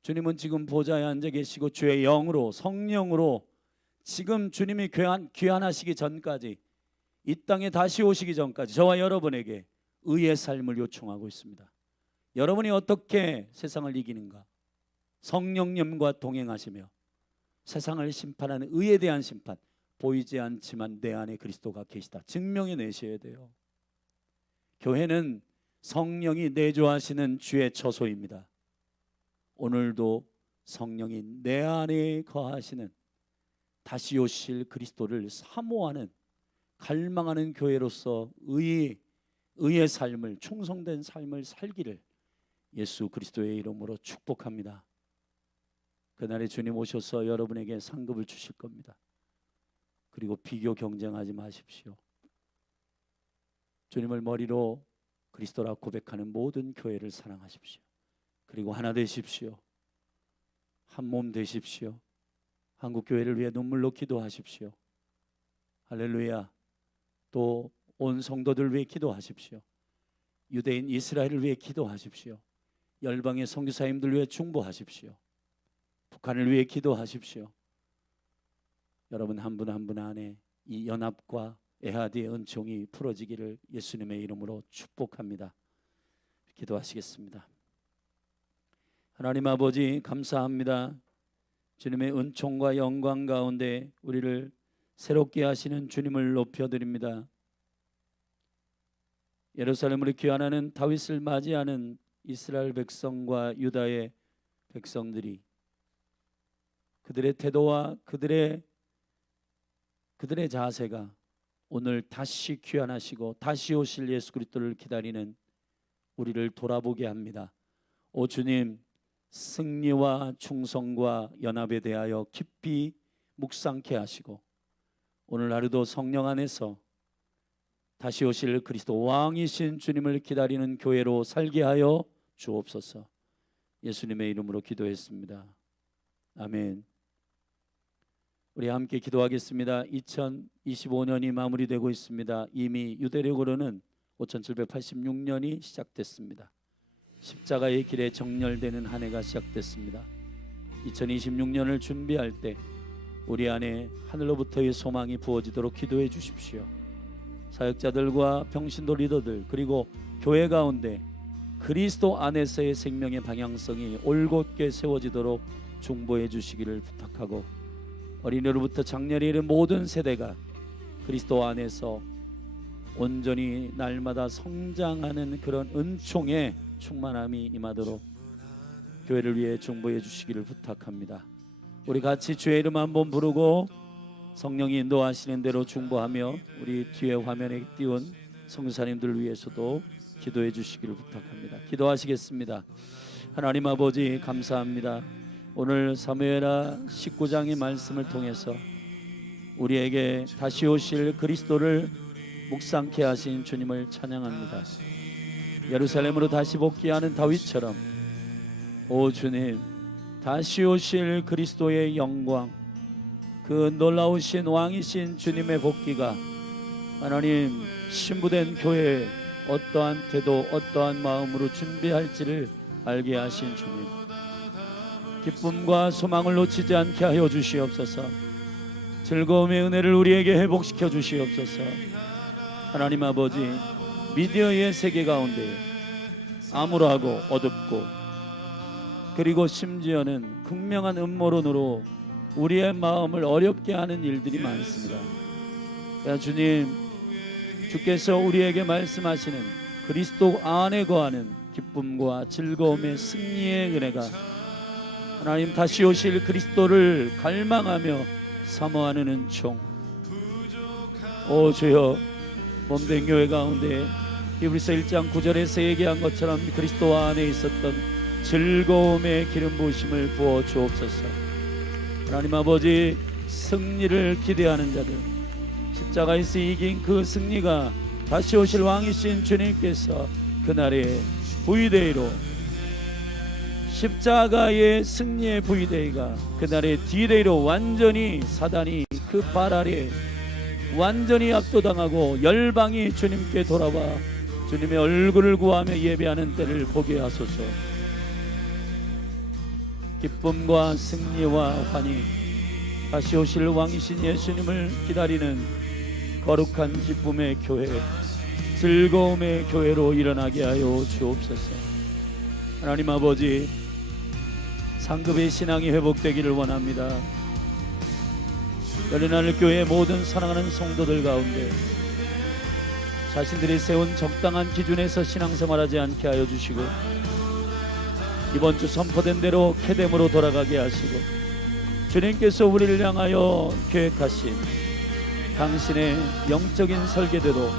주님은 지금 보좌에 앉아 계시고 주의 영으로, 성령으로 지금 주님이 귀환하시기 전까지, 이 땅에 다시 오시기 전까지 저와 여러분에게 의의 삶을 요청하고 있습니다. 여러분이 어떻게 세상을 이기는가? 성령님과 동행하시며 세상을 심판하는 의에 대한 심판, 보이지 않지만 내 안에 그리스도가 계시다 증명해 내셔야 돼요. 교회는 성령이 내주하시는 주의 처소입니다. 오늘도 성령이 내 안에 거하시는, 다시 오실 그리스도를 사모하는, 갈망하는 교회로서 의의 삶을, 충성된 삶을 살기를 예수 그리스도의 이름으로 축복합니다. 그날에 주님 오셔서 여러분에게 상급을 주실 겁니다. 그리고 비교 경쟁하지 마십시오. 주님을 머리로 그리스도라 고백하는 모든 교회를 사랑하십시오. 그리고 하나 되십시오. 한 몸 되십시오. 한국 교회를 위해 눈물로 기도하십시오. 할렐루야. 또 온 성도들 위해 기도하십시오. 유대인 이스라엘을 위해 기도하십시오. 열방의 선교사님들 위해 중보하십시오. 북한을 위해 기도하십시오. 여러분 한 분 한 분 안에 이 연합과 에하드의 은총이 풀어지기를 예수님의 이름으로 축복합니다. 기도하시겠습니다. 하나님 아버지 감사합니다. 주님의 은총과 영광 가운데 우리를 새롭게 하시는 주님을 높여드립니다. 예루살렘으로 귀환하는 다윗을 맞이하는 이스라엘 백성과 유다의 백성들이 그들의 태도와 그들의 자세가 오늘 다시 귀환하시고 다시 오실 예수 그리스도를 기다리는 우리를 돌아보게 합니다. 오 주님, 승리와 충성과 연합에 대하여 깊이 묵상케 하시고 오늘 하루도 성령 안에서 다시 오실 그리스도 왕이신 주님을 기다리는 교회로 살게 하여 주옵소서. 예수님의 이름으로 기도했습니다. 아멘. 우리 함께 기도하겠습니다. 2025년이 마무리되고 있습니다. 이미 유대력으로는 5786년이 시작됐습니다. 십자가의 길에 정렬되는 한 해가 시작됐습니다. 2026년을 준비할 때 우리 안에 하늘로부터의 소망이 부어지도록 기도해 주십시오. 사역자들과 평신도 리더들 그리고 교회 가운데 그리스도 안에서의 생명의 방향성이 올곧게 세워지도록 중보해 주시기를 부탁하고, 어린이로부터 장년에 이른 모든 세대가 그리스도 안에서 온전히 날마다 성장하는 그런 은총의 충만함이 임하도록 교회를 위해 중보해 주시기를 부탁합니다. 우리 같이 주의 이름 한번 부르고 성령이 인도하시는 대로 중보하며 우리 뒤에 화면에 띄운 성사님들 위해서도 기도해 주시기를 부탁합니다. 기도하시겠습니다. 하나님 아버지 감사합니다. 오늘 사무엘하 19장의 말씀을 통해서 우리에게 다시 오실 그리스도를 묵상케 하신 주님을 찬양합니다. 예루살렘으로 다시 복귀하는 다윗처럼 오 주님, 다시 오실 그리스도의 영광, 그 놀라우신 왕이신 주님의 복귀가 하나님 신부된 교회에 어떠한 태도 어떠한 마음으로 준비할지를 알게 하신 주님, 기쁨과 소망을 놓치지 않게 하여 주시옵소서. 즐거움의 은혜를 우리에게 회복시켜 주시옵소서. 하나님 아버지, 미디어의 세계 가운데 암울하고 어둡고 그리고 심지어는 극명한 음모론으로 우리의 마음을 어렵게 하는 일들이 많습니다. 주님, 주께서 우리에게 말씀하시는 그리스도 안에 거하는 기쁨과 즐거움의 승리의 은혜가 하나님 다시 오실 그리스도를 갈망하며 사모하는 은총, 오 주여, 몸된 교회 가운데 히브리서 1장 9절에서 얘기한 것처럼 그리스도 안에 있었던 즐거움의 기름 부으심을 부어 주옵소서. 하나님 아버지, 승리를 기대하는 자들, 십자가에서 이긴 그 승리가 다시 오실 왕이신 주님께서 그날의 부위대의로, 십자가의 승리의 부위대의가 그날의 디데이로 완전히 사단이 그 발 아래 완전히 압도당하고 열방이 주님께 돌아와 주님의 얼굴을 구하며 예배하는 때를 보게 하소서. 기쁨과 승리와 환희, 다시 오실 왕이신 예수님을 기다리는 거룩한 기쁨의 교회, 즐거움의 교회로 일어나게 하여 주옵소서. 하나님 아버지, 상급의 신앙이 회복되기를 원합니다. 열린하늘 교회 모든 사랑하는 성도들 가운데 자신들이 세운 적당한 기준에서 신앙생활하지 않게 하여 주시고, 이번 주 선포된 대로 캐뎀으로 돌아가게 하시고, 주님께서 우리를 향하여 계획하신 당신의 영적인 설계대로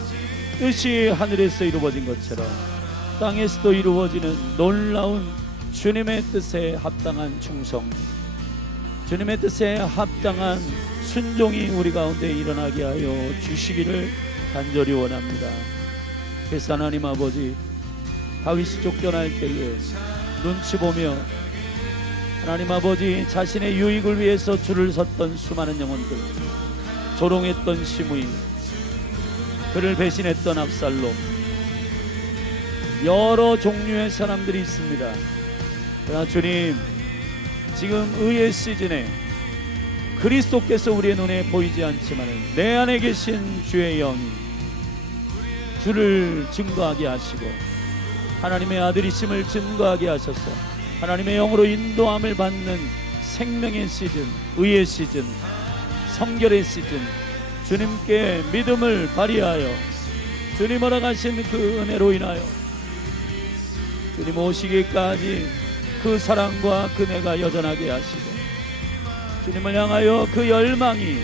뜻이 하늘에서 이루어진 것처럼 땅에서도 이루어지는 놀라운 주님의 뜻에 합당한 충성, 주님의 뜻에 합당한 순종이 우리 가운데 일어나게 하여 주시기를 간절히 원합니다. 그래서 하나님 아버지, 다윗이 쫓겨날 때에 눈치 보며 하나님 아버지 자신의 유익을 위해서 줄을 섰던 수많은 영혼들, 조롱했던 시므이, 그를 배신했던 압살롬, 여러 종류의 사람들이 있습니다. 그러나 주님, 지금 의의 시즌에 그리스도께서 우리의 눈에 보이지 않지만 내 안에 계신 주의 영이 주를 증거하게 하시고 하나님의 아들이심을 증거하게 하셔서 하나님의 영으로 인도함을 받는 생명의 시즌, 의의 시즌, 성결의 시즌, 주님께 믿음을 발휘하여 주님 허락하신 그 은혜로 인하여 주님 오시기까지 그 사랑과 그네가 여전하게 하시고, 주님을 향하여 그 열망이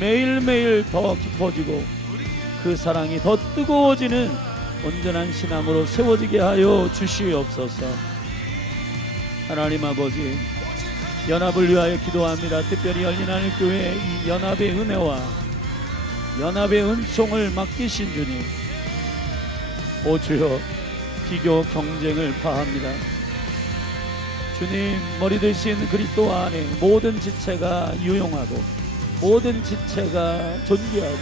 매일매일 더 깊어지고 그 사랑이 더 뜨거워지는 온전한 신앙으로 세워지게 하여 주시옵소서. 하나님 아버지, 연합을 위하여 기도합니다. 특별히 열린하늘 교회의 이 연합의 은혜와 연합의 은총을 맡기신 주님, 오 주여, 비교 경쟁을 파합니다. 주님, 머리 되신 그리스도 안에 모든 지체가 유용하고 모든 지체가 존귀하고,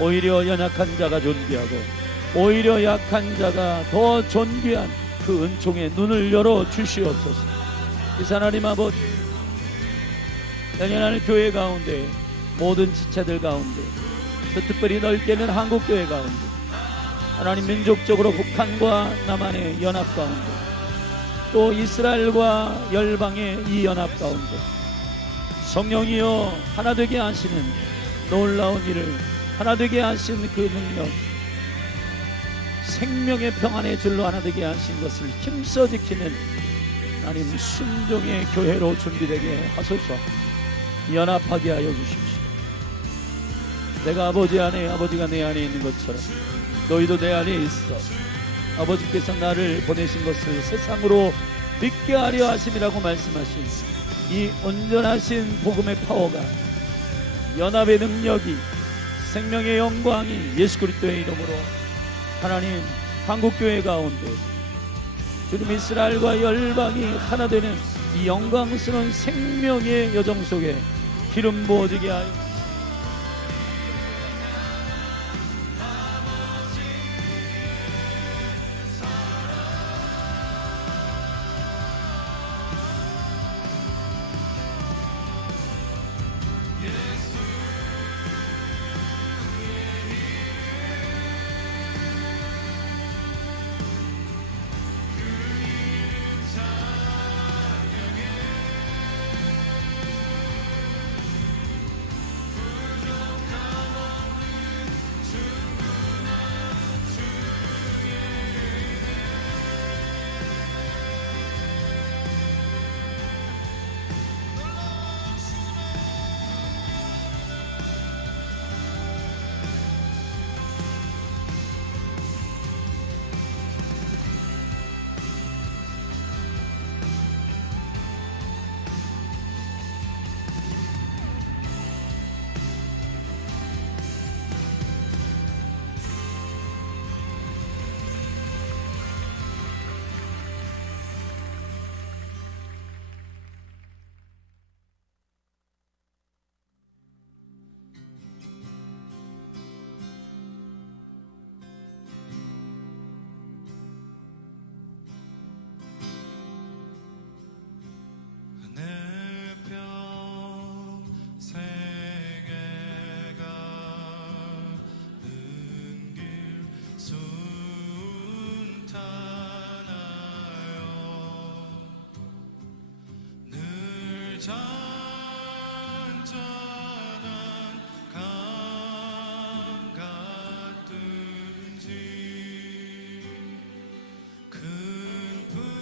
오히려 연약한 자가 존귀하고 오히려 약한 자가 더 존귀한 그 은총의 눈을 열어 주시옵소서. 그래서 하나님 아버지, 열린하늘 교회 가운데 모든 지체들 가운데, 또 특별히 넓게는 한국교회 가운데, 하나님 민족적으로 북한과 남한의 연합 가운데, 또 이스라엘과 열방의 이 연합 가운데 성령이여 하나 되게 하시는 놀라운 일을, 하나 되게 하신 그 능력, 생명의 평안의 줄로 하나 되게 하신 것을 힘써 지키는 하나님 순종의 교회로 준비되게 하소서. 연합하게 하여 주십시오. 내가 아버지 안에, 아버지가 내 안에 있는 것처럼 너희도 내 안에 있어. 아버지께서 나를 보내신 것을 세상으로 믿게 하려 하심이라고 말씀하신 이 온전하신 복음의 파워가, 연합의 능력이, 생명의 영광이 예수 그리스도의 이름으로 하나님 한국교회 가운데 주님 이스라엘과 열방이 하나 되는 이 영광스러운 생명의 여정 속에 기름 부어지게 하여 늘 잔잔한 강 같든지 큰 풍파로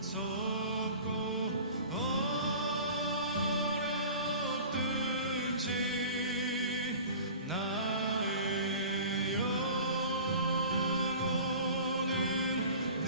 무섭고 어렵든지 나의 영혼은 늘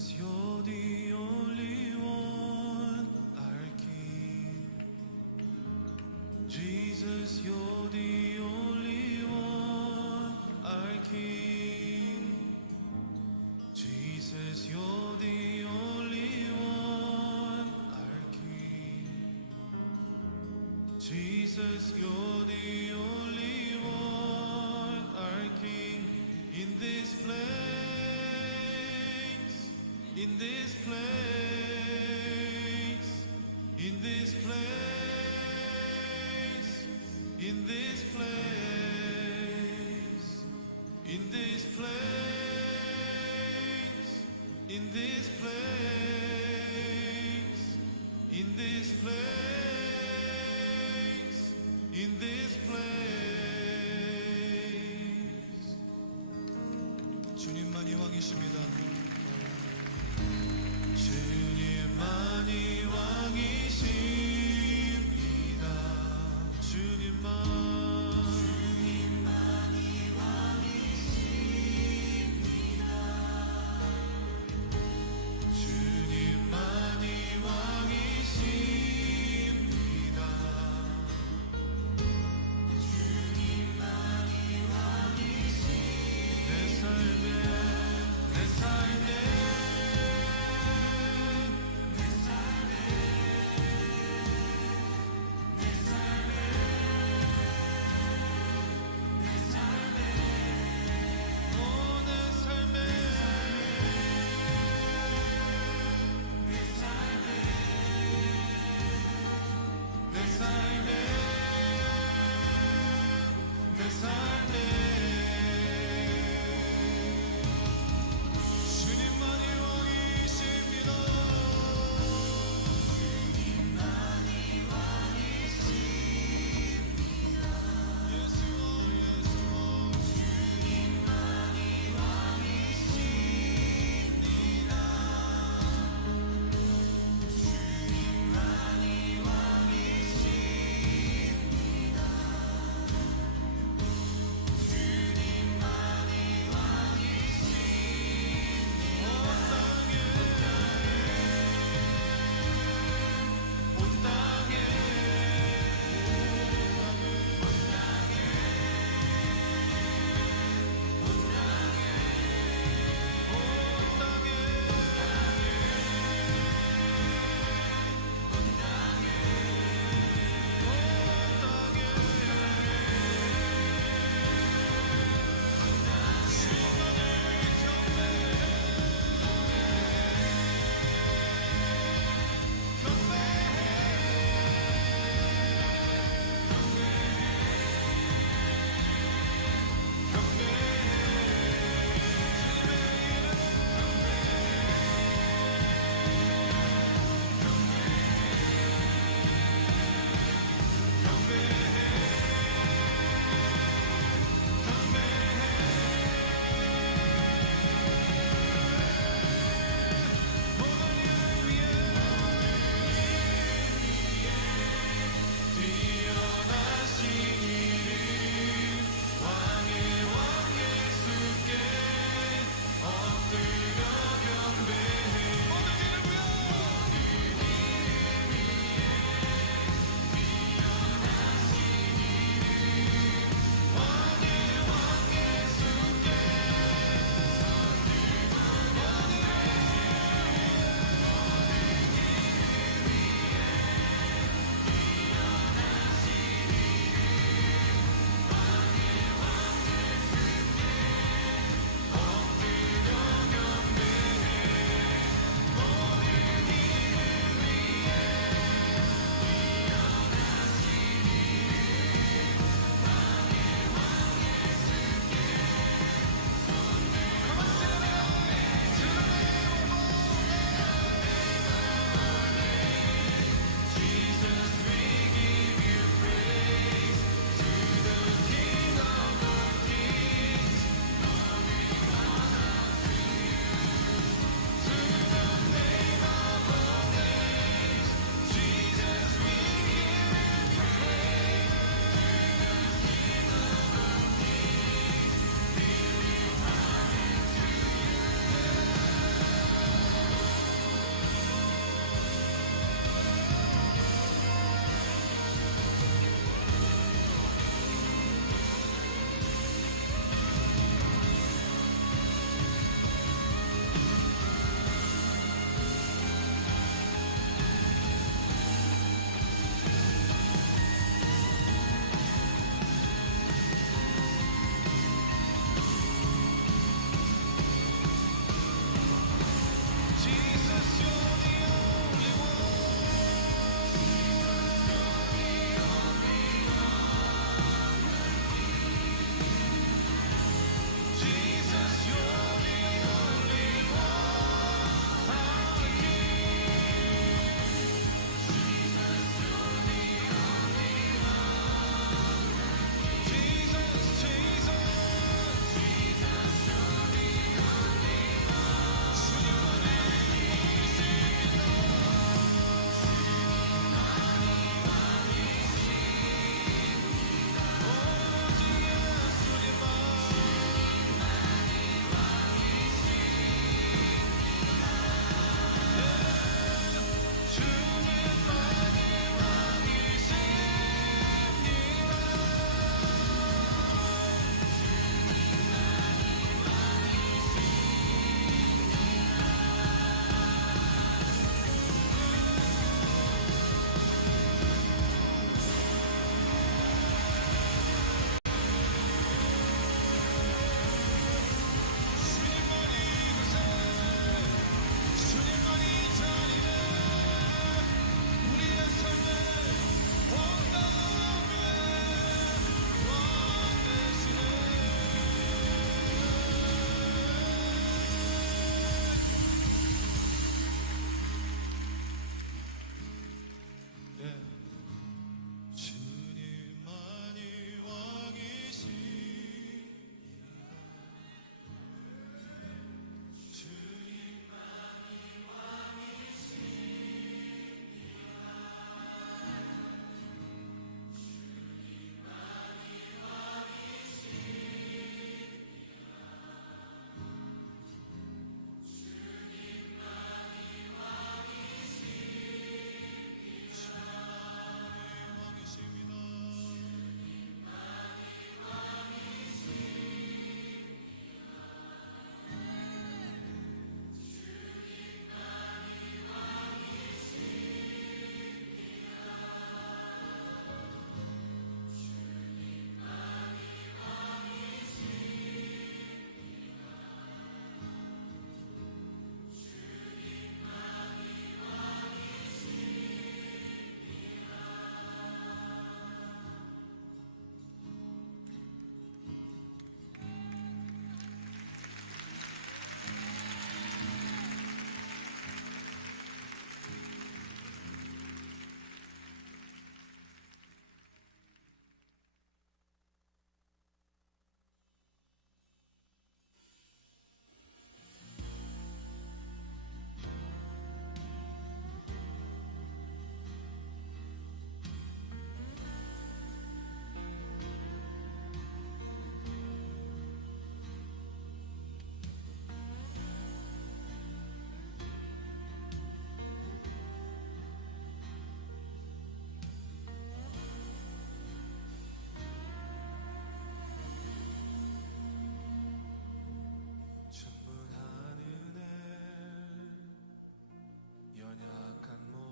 Jesus, you're the only one, our King. Jesus, you're the only one, our King. Jesus, you're the only one, our King. Jesus, you're the only one, our King. In this place, in this place, in this place, in this place, in this place, in this place, in this place, in this place. 주님만이 왕이십니다.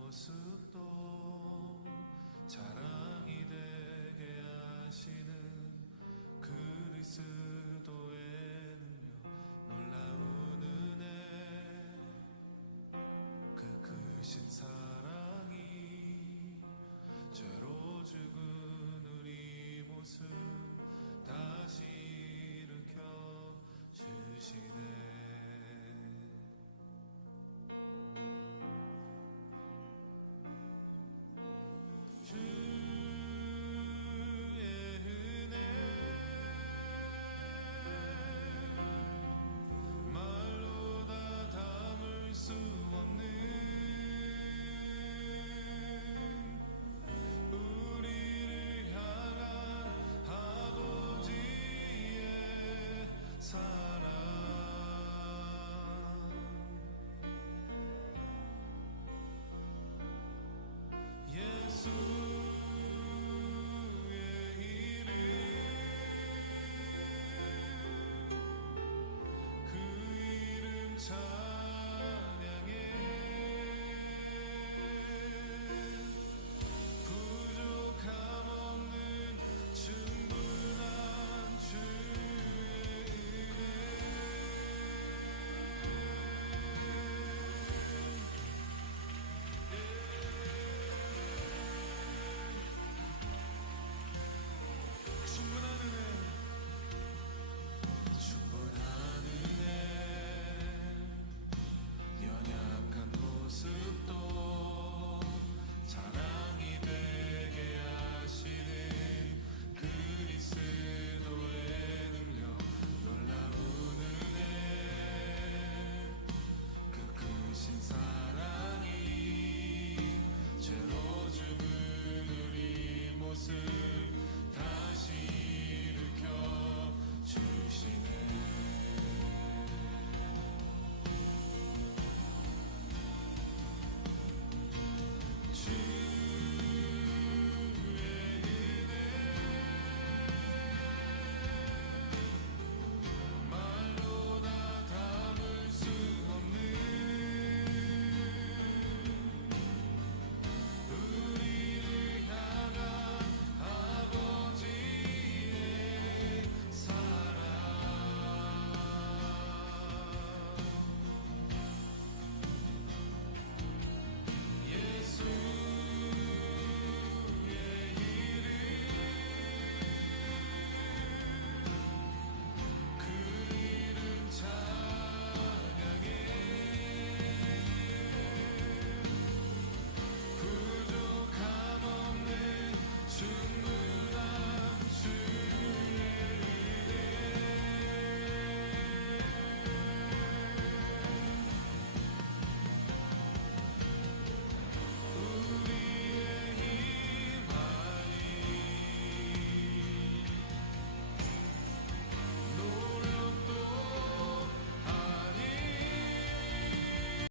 모습